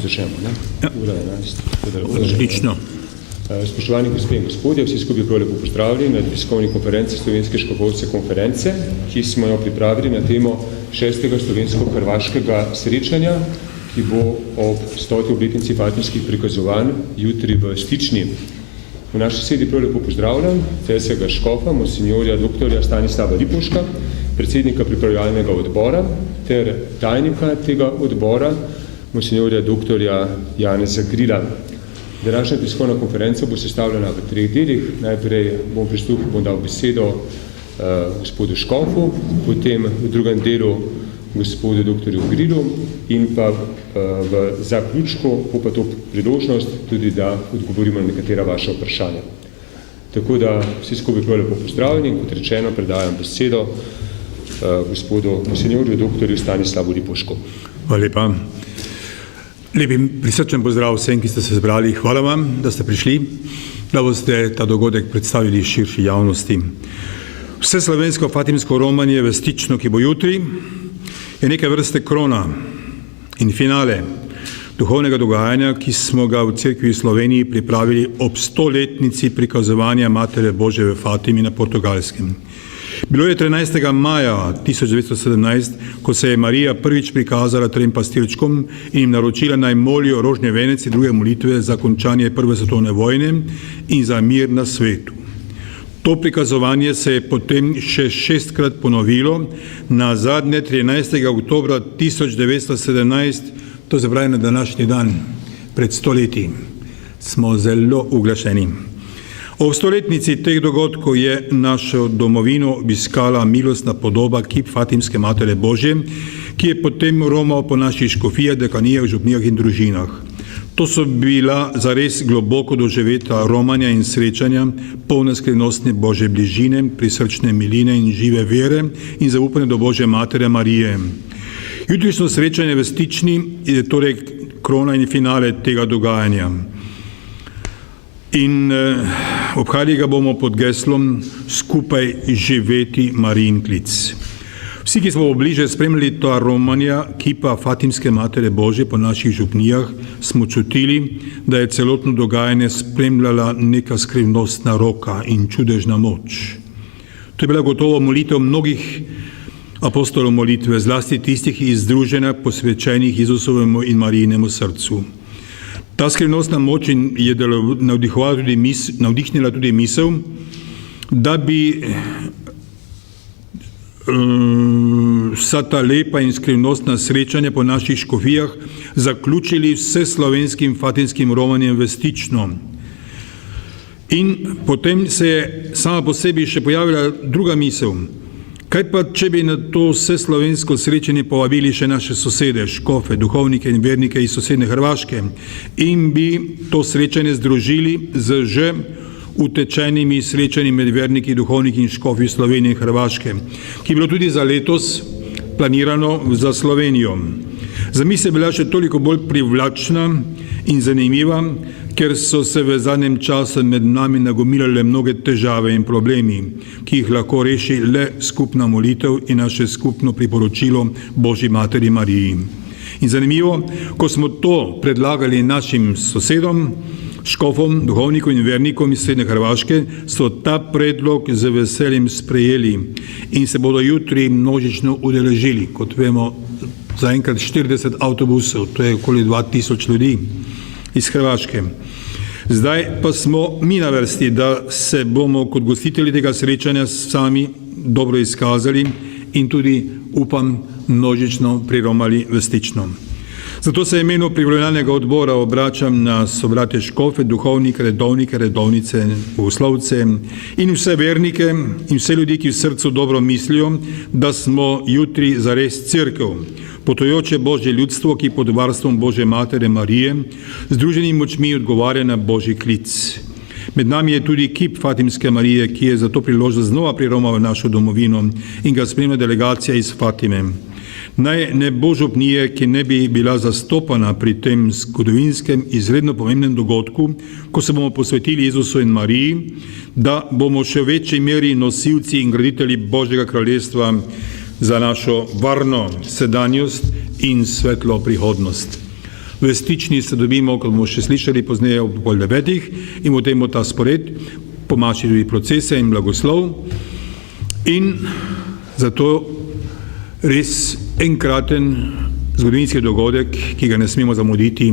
Tako začnemo, ne? Ja. Ura 11. Odlično. Spoštovani gospe in gospodje, vsi skupaj prav lepo pozdravljeni na tiskovni konferenci Slovenske škofovske konference, ki smo jo pripravili na temo 6. slovensko-hrvaškega srečanja, ki bo ob 100. obletnici fatimskih prikazovanj jutri v Stični. V naši sedi prav lepo pozdravljam celjskega škofa, monsinjorja dr. Stanislava Lipovška, predsednika pripravljalnega odbora ter tajnika tega odbora, monsinjorja dr. Janeza Grila. Današnja tiskovna konferenca bo sestavljena v 3 delih. Najprej bom dal besedo gospodu Škofu, potem v drugem delu gospodu dr. Grilu in pa v zaključku bo pa to priložnost tudi, da odgovorimo na nekatera vaša vprašanja. Tako da vsi skupaj prav lepo pozdravljeni, kot rečeno predajam besedo gospodu monsinjorju dr. Stanislavu Lipovšku. Hvala lepa. Lepi prisrčen pozdrav vsem, ki ste se zbrali. Hvala vam, da ste prišli, da boste ta dogodek predstavili širši javnosti. Vse slovensko fatimsko romanje v Stično, ki bo jutri, je neke vrste krona in finale duhovnega dogajanja, ki smo ga v Cerkvi v Sloveniji pripravili ob 100-letnici prikazovanja Matere Božje v Fatimi na Portugalskem. Bilo je 13. maja 1917, ko se je Marija prvič prikazala 3 pastirčkom in jim naročila naj molijo rožne venec in druge molitve za končanje Prve svetovne vojne in za mir na svetu. To prikazovanje se je potem še 6-krat ponovilo, na zadnje 13. oktobra 1917, to se pravi na današnji dan, pred 100 leti. Smo zelo uglašeni. Ob 100-letnici teh dogodkov je našo domovino obiskala milostna podoba kip Fatimske Matere Božje, ki je potem romal po naših škofijah, dekanijah, župnijah in družinah. To so bila zares globoko doživeta romanja in srečanja, polne skrivnostne Božje bližine, prisrčne miline in žive vere in zaupanje do Božje Matere Marije. Jutrišnjo srečanje v Stični je torej krona in finale tega dogajanja. In obhajali ga bomo pod geslom Skupaj živeti Marijin klic. Vsi, ki smo bliže spremljali ta romanja kipa Fatimske Matere Božje po naših župnijah, smo čutili, da je celotno dogajanje spremljala neka skrivnostna roka in čudežna moč. To je bila gotovo molitev mnogih apostolov molitve, zlasti tistih iz združenja posvečenih Jezusovemu in Marijinemu srcu. Ta skrivnostna moč je navdihnila tudi misel, da bi vsa ta lepa in skrivnostna srečanja po naših škofijah zaključili vse slovenskim fatimskim romanjem v Stično. In potem se je sama po sebi še pojavila druga misel. Kaj pa, če bi na to vse slovensko srečanje povabili še naše sosede, škofe, duhovnike in vernike iz sosedne Hrvaške in bi to srečanje združili z že utečenimi srečanji med verniki, duhovniki in škofi Slovenije in Hrvaške, ki je bilo tudi za letos planirano za Slovenijo. Zamisel je bila še toliko bolj privlačna in zanimiva, ker so se v zadnjem času med nami nagomilale mnoge težave in problemi, ki jih lahko reši le skupna molitev in naše skupno priporočilo Božji Materi Mariji. In zanimivo, ko smo to predlagali našim sosedom, škofom, duhovnikom in vernikom iz srednje Hrvaške, so ta predlog z veseljem sprejeli in se bodo jutri množično udeležili. Kot vemo, zaenkrat 40 avtobusov, to je okoli 2000 ljudi iz Hrvaške. Zdaj pa smo mi na vrsti, da se bomo kot gostitelji tega srečanja sami dobro izkazali in tudi, upam, množično priromali v Stično. Zato se imenu pripravljalnega odbora obračam na sobrate škofe, duhovnike, redovnike, redovnice, bogoslovce in vse vernike in vse ljudi, ki v srcu dobro mislijo, da smo jutri zares cerkev, potujoče Božje ljudstvo, ki pod varstvom Božje Matere Marije združenimi močmi odgovarja na Božji klic. Med nami je tudi kip Fatimske Marije, ki je za to priložnost znova priromal v našo domovino in ga spremlja delegacija iz Fatime. Naj ne bo župnije, ki ne bi bila zastopana pri tem zgodovinskem izredno pomembnem dogodku, ko se bomo posvetili Jezusu in Mariji, da bomo še v večji meri nosilci in graditelji Božjega kraljestva za našo varno sedanjost in svetlo prihodnost. V Stični se dobimo, kot bomo še slišali pozneje, ob 8:30 in potem bo ta spored, pomači tudi procese in blagoslov. In zato res enkraten zgodovinski dogodek, ki ga ne smemo zamuditi,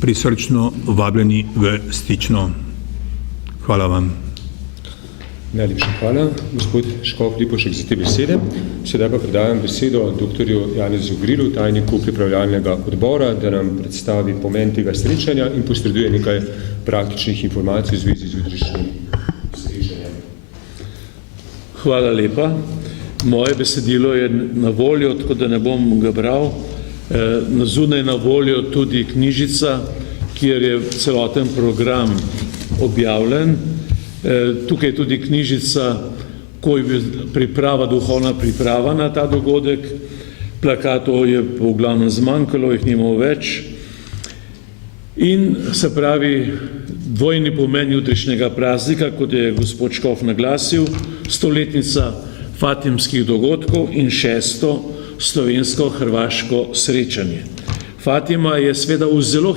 prisrčno vabljeni v Stično. Hvala vam. Najlepša hvala, gospod Škof Lipovšek, za te besede. Sedaj pa predajam besedo dr. Janezu Grilu, tajniku pripravljalnega odbora, da nam predstavi pomen tega srečanja in posreduje nekaj praktičnih informacij v zvezi z jutrišnjim srečanjem. Hvala lepa. Moje besedilo je na voljo, tako da ne bom ga bral. Na zunaj na voljo tudi knjižica, kjer je celoten program objavljen. Tukaj je tudi knjižica, ko je priprava, duhovna priprava na ta dogodek. Plakatov je v glavnem zmanjkalo, jih nimamo več. In se pravi, dvojni pomen jutrišnjega praznika, kot je gospod Škof naglasil, 100-letnica fatimskih dogodkov in 6. slovensko-hrvaško srečanje. Fatima je seveda v zelo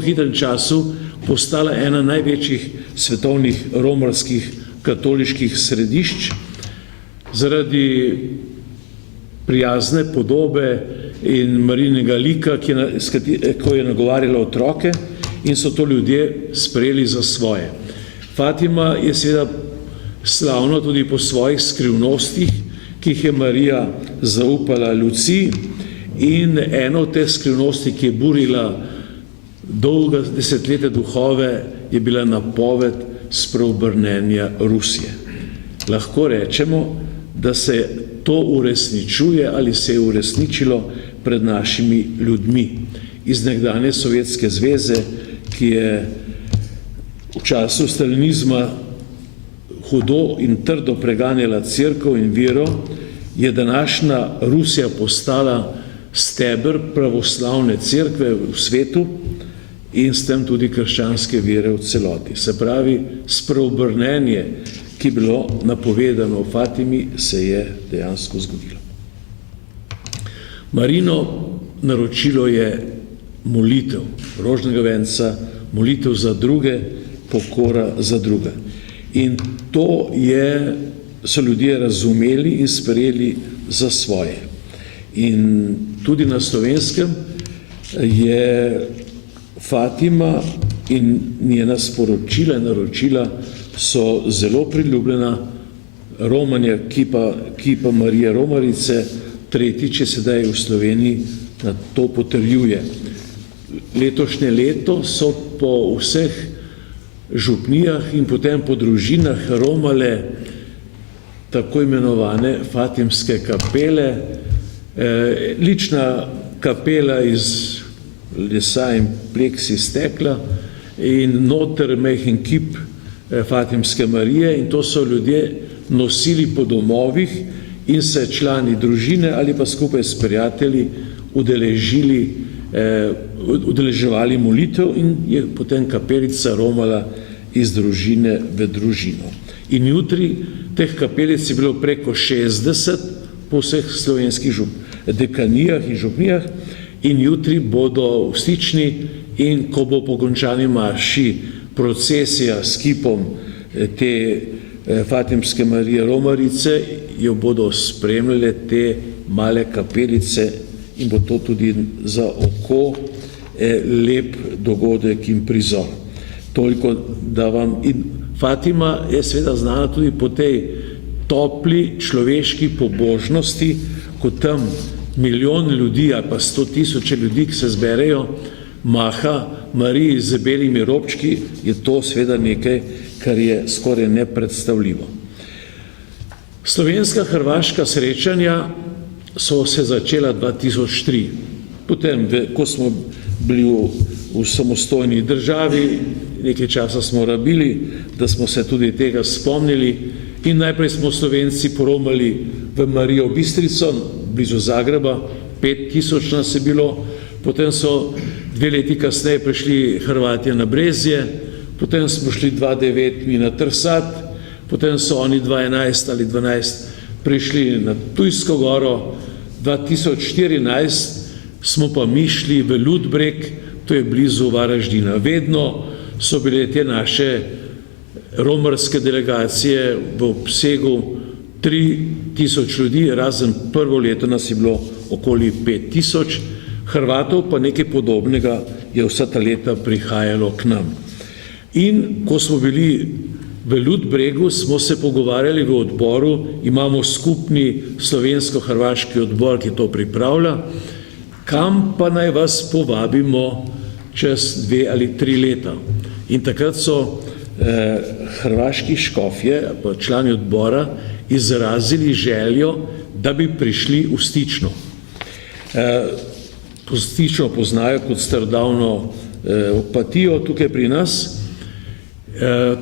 hitrem času postala ena največjih svetovnih romarskih katoliških središč zaradi prijazne podobe in Marijinega lika, ko je nagovarjala otroke in so to ljudje sprejeli za svoje. Fatima je seveda slavna tudi po svojih skrivnostih, ki jih je Marija zaupala Luciji, in ena od teh skrivnosti, ki je burila dolga desetletja duhove, je bila napoved spreobrnenja Rusije. Lahko rečemo, da se to uresničuje ali se je uresničilo pred našimi ljudmi iz nekdanje Sovjetske zveze, ki je v času stalinizma hudo in trdo preganjala cerkev in vero, je današnja Rusija postala steber pravoslavne cerkve v svetu in s tem tudi krščanske vere v celoti. Se pravi, spreobrnenje, ki je bilo napovedano v Fatimi, se je dejansko zgodilo. Marijino naročilo je molitev rožnega venca, molitev za druge, pokora za druge. In to so ljudje razumeli in sprejeli za svoje. In tudi na Slovenskem je Fatima in njena sporočila in naročila so zelo priljubljena. Romanja, kipa Marije Romarice, tretjič je sedaj v Sloveniji, na to potrjuje. Letošnje leto so po vseh župnijah in potem po družinah romale tako imenovane fatimske kapele, lična kapela iz lesa in pleksi stekla in noter majhen kip Fatimske Marije, in to so ljudje nosili po domovih in se člani družine ali pa skupaj s prijatelji udeleževali molitev in je potem kapelica romala iz družine v družino. In jutri teh kapelic je bilo preko 60 po vseh slovenskih dekanijah in župnijah in jutri bodo v Stični, in ko bo po končani maši procesija s kipom te Fatimske Marije Romarice, jo bodo spremljale te male kapelice in bo to tudi za oko lep dogodek in prizor. Toliko, da vam... In Fatima je seveda znana tudi po tej topli človeški pobožnosti, ko tam milijon ljudi ali pa 100.000 ljudi, ki se zberejo, maha Mariji z belimi robčki, je to seveda nekaj, kar je skoraj nepredstavljivo. Slovenska-hrvaška srečanja so se začela 2003. Potem, ko smo bili v samostojni državi, nekaj časa smo rabili, da smo se tudi tega spomnili, in najprej smo Slovenci poromali v Marijo Bistrico, blizu Zagreba, 5.000 nas je bilo, potem so 2 leti kasneje prišli Hrvatje na Brezje, potem smo šli 2009 mi na Trsat, potem so oni 2011 ali 2012 prišli na Ptujsko goro, 2014 smo pa mi šli v Ludbreg, to je blizu Varaždina. Vedno so bile te naše romarske delegacije v obsegu 3000 ljudi, razen prvo leto nas je bilo okoli 5000, Hrvatov pa nekaj podobnega je vsa ta leta prihajalo k nam. In ko smo bili v Ludbregu, smo se pogovarjali v odboru, imamo skupni slovensko-hrvaški odbor, ki to pripravlja, kam pa naj vas povabimo čez 2 ali 3 leta. In takrat so hrvaški škofje, pa člani odbora, izrazili željo, da bi prišli v Stično. Stično poznajo kot starodavno Opatijo tukaj pri nas,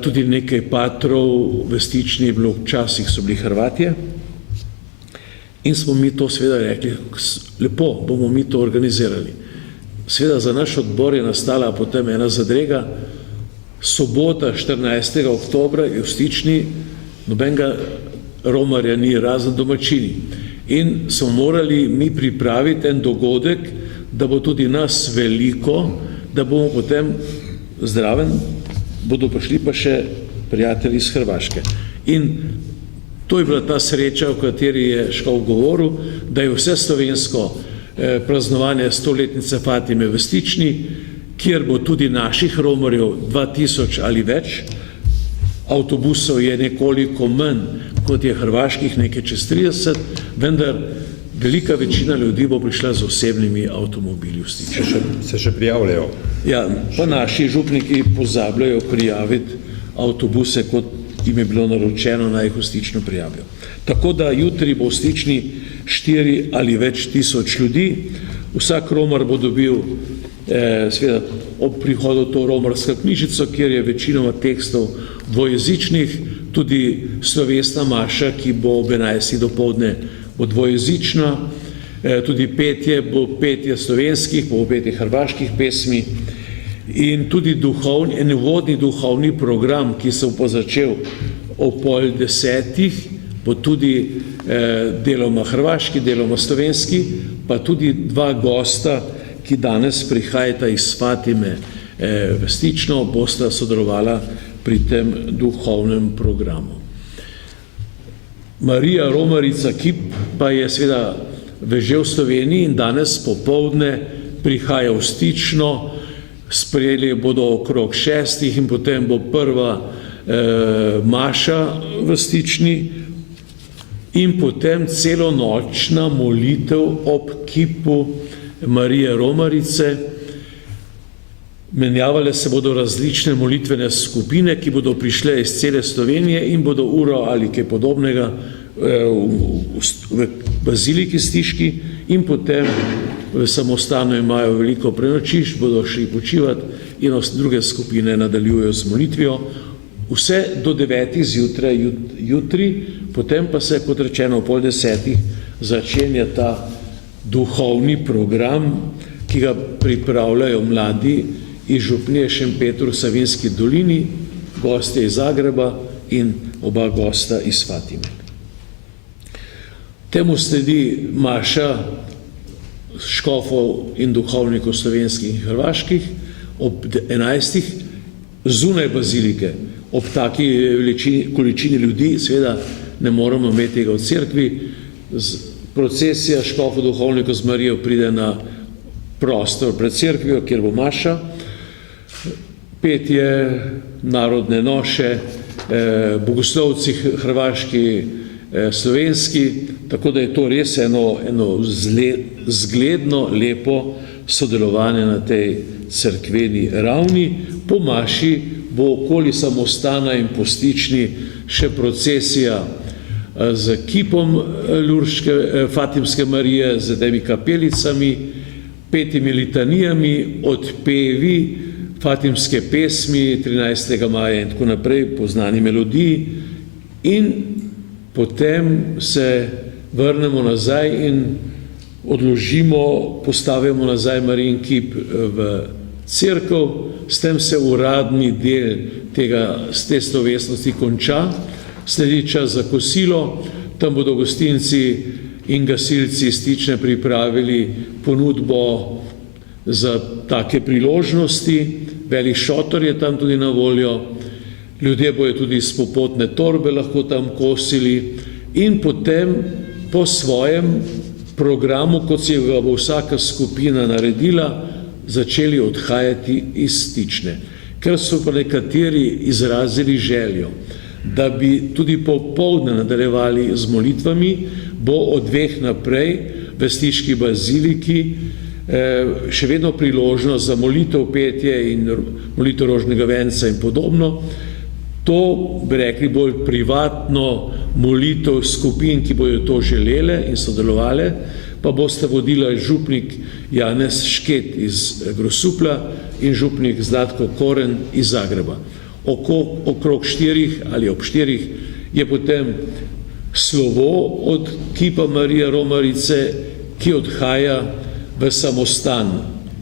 tudi nekaj patrov v Stični je bilo, včasih so bili Hrvatje. In smo mi to seveda rekli, lepo, bomo mi to organizirali. Seveda za naš odbor je nastala potem ena zadrega, sobota 14. oktobra je v Stični, nobenega romarja ni, razen domačini. In smo morali mi pripraviti en dogodek, da bo tudi nas veliko, da bomo potem zraven, bodo prišli pa še prijatelji iz Hrvaške. In to je bila ta sreča, o kateri je škof govoril, da je vse slovensko praznovanje 100-letnice Fatime v Stični, kjer bo tudi naših romarjev 2000 ali več. Avtobusov je nekoliko manj, kot je hrvaških, nekaj čez 30, vendar velika večina ljudi bo prišla z osebnimi avtomobili v Stično. Se še prijavljajo? Ja, pa naši župniki pozabljajo prijaviti avtobuse, kot jim je bilo naročeno, naj jih v Stično prijavijo. Tako da jutri bo v Stični 4 ali več tisoč ljudi. Vsak romar bo dobil seveda ob prihodu to romarsko knjižico, kjer je večinoma tekstov dvojezičnih, tudi slovesna maša, ki bo ob 11. dopoldne bo dvojezična, tudi petje bo petje slovenskih, bo petje hrvaških pesmi in tudi en uvodni duhovni program, ki se bo začel ob 9:30, bo tudi deloma hrvaški, deloma slovenski, pa tudi 2 gosta, ki danes prihajata iz Fatime v Stično, bosta sodelovala pri tem duhovnem programu. Marija Romarica Kip pa je seveda že v Sloveniji in danes popoldne prihaja v Stično, sprejeli bodo okrog 6 in potem bo prva maša v Stični in potem celonočna molitev ob kipu Marije Romarice. Menjavale se bodo različne molitvene skupine, ki bodo prišle iz cele Slovenije in bodo uro ali kaj podobnega v baziliki Stiški in potem v samostanu imajo veliko prenočišč, bodo šli počivati in druge skupine nadaljujejo z molitvijo. Vse do 9. zjutraj jutri, potem pa se, kot rečeno, ob 9:30 začenja ta duhovni program, ki ga pripravljajo mladi iz župnije Šempetru v Savinjski dolini, gostje iz Zagreba in oba gosta iz Fatime. Temu sledi maša škofov in duhovnikov slovenskih in hrvaških ob 11. zunaj bazilike. Ob taki količini ljudi seveda ne moramo imeti tega v cerkvi. Procesija škofov duhovnikov z Marijo pride na prostor pred cerkvijo, kjer bo maša, petje, narodne noše, bogoslovci hrvaški, slovenski, tako da je to res eno zgledno, lepo sodelovanje na tej cerkveni ravni. Po maši bo okoli samostana in po Stični še procesija z kipom Fatimske Marije, z temi kapelicami, 5 litanijami, odpevi, fatimske pesmi 13. maja in tako naprej, poznani melodiji, in potem se vrnemo nazaj in odložimo, postavimo nazaj Marijin kip v cerkev, s tem se uradni del te slovesnosti konča, sledi čas za kosilo, tam bodo gostinci in gasilci Stične pripravili ponudbo za take priložnosti. Velik šotor je tam tudi na voljo, ljudje bojo tudi s popotne torbe lahko tam kosili in potem po svojem programu, kot si ga bo vsaka skupina naredila, začeli odhajati iz Stične. Ker so pa nekateri izrazili željo, da bi tudi popoldne nadaljevali z molitvami, bo od 2 naprej v Stiški baziliki še vedno priložnost za molitev, petje in molitev rožnega venca in podobno. To bi rekli bolj privatno molitev skupin, ki bojo to želele in sodelovale, pa boste vodila župnik Janez Šket iz Grosuplja in župnik Zlatko Koren iz Zagreba. Okrog 4 ali ob 4 je potem slovo od kipa Marije Romarice, ki odhaja v samostan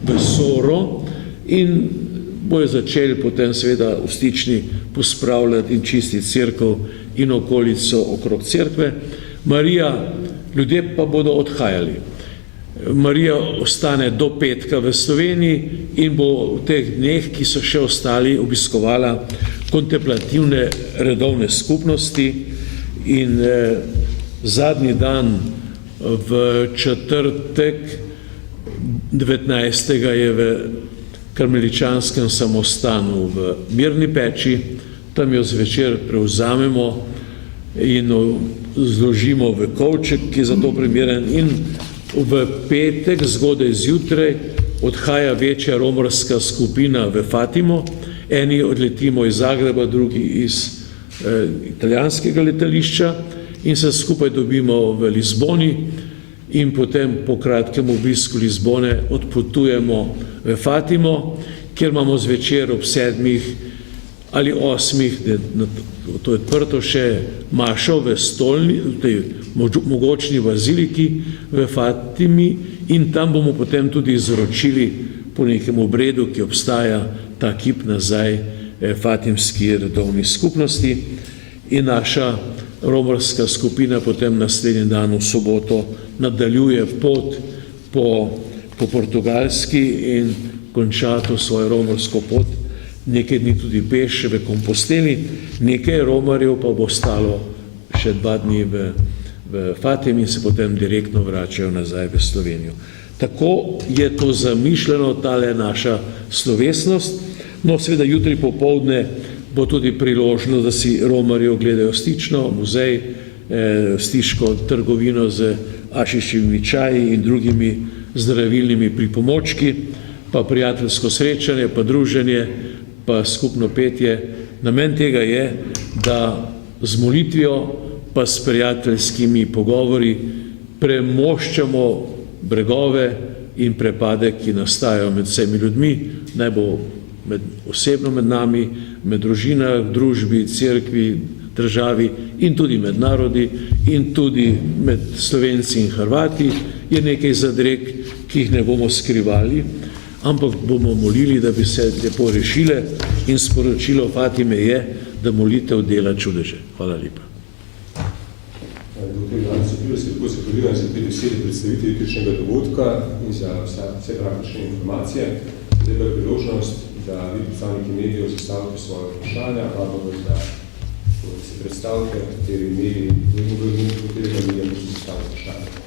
v Soro in bojo začeli potem seveda v Stični pospravljati in čistiti cerkev in okolico okrog cerkve. Ljudje pa bodo odhajali. Marija ostane do petka v Sloveniji in bo v teh dneh, ki so še ostali, obiskovala kontemplativne redovne skupnosti in zadnji dan v četrtek 19. je v karmeličanskem samostanu v Mirni peči, tam jo zvečer prevzamemo in zložimo v kovček, ki je za to primeren, in v petek zgodaj zjutraj odhaja večja romarska skupina v Fatimo. Eni odletimo iz Zagreba, drugi iz italijanskega letališča in se skupaj dobimo v Lizboni in potem po kratkem obisku Lizbone odpotujemo v Fatimo, kjer imamo zvečer ob 7 ali 8, to je odprto še mašo v tej mogočni baziliki v Fatimi in tam bomo potem tudi izročili po nekem obredu, ki obstaja, ta kip nazaj fatimski redovni skupnosti in naša romarska skupina potem naslednji dan v soboto nadaljuje pot po Portugalski in konča to svojo romarsko pot. Nekaj dni tudi peš v Komposteli, nekaj romarjev pa bo stalo še 2 dni v Fatimi in se potem direktno vračajo nazaj v Slovenijo. Tako je to zamišljeno, tale naša slovesnost. No, seveda jutri popoldne bo tudi priložnost, da si romarji ogledajo Stično, muzej, stiško trgovino z ašiščevimi čaji in drugimi zdravilnimi pripomočki, pa prijateljsko srečanje, pa druženje, pa skupno petje. Namen tega je, da z molitvijo pa s prijateljskimi pogovori premoščamo bregove in prepade, ki nastajajo med vsemi ljudmi, naj bo osebno med nami, med družinah, družbi, cerkvi, državi in tudi med narodi in tudi med Slovenci in Hrvati. Je nekaj zadreg, ki jih ne bomo skrivali, ampak bomo molili, da bi se lepo rešile in sporočilo Fatime je, da molitev dela čudeže. Hvala lepa. Doktor Jan Cepil, se tako zahvaljujem za te besede predstavitve jutrišnjega dogodka in za vse praktične informacije. Zdaj pa je priložnost, da vi predstavniki medijev zastavite svoje vprašanja, ali da se predstavite, kateri mediji, v katerega medija boste zastavili vprašanje.